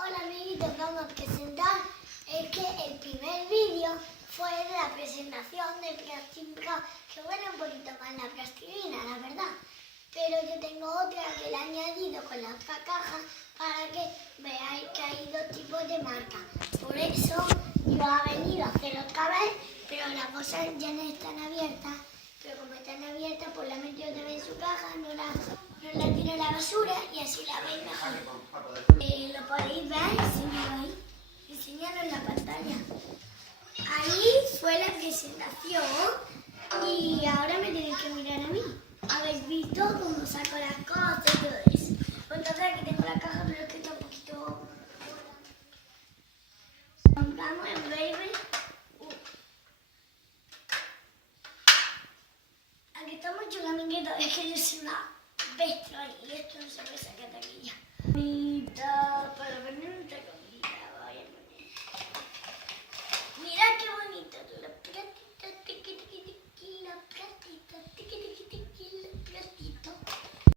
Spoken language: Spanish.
Hola amiguitos, vamos a presentar el primer vídeo fue de la presentación de plastilina, que huele un poquito más la plastilina, la verdad. Pero yo tengo otra que la he añadido con la otra caja para que veáis que hay dos tipos de marca. Por eso yo he venido a hacer otra vez, pero las cosas ya no están abiertas. Pero como están abiertas, pues la he metido otra vez en su caja, no la tiro a la basura y así la veis mejor. Lo podéis ver, enseñalo en la pantalla. Ahí fue la presentación y ahora me tenéis que mirar a mí. Habéis visto cómo saco las cosas y todo eso. Entonces aquí tengo la caja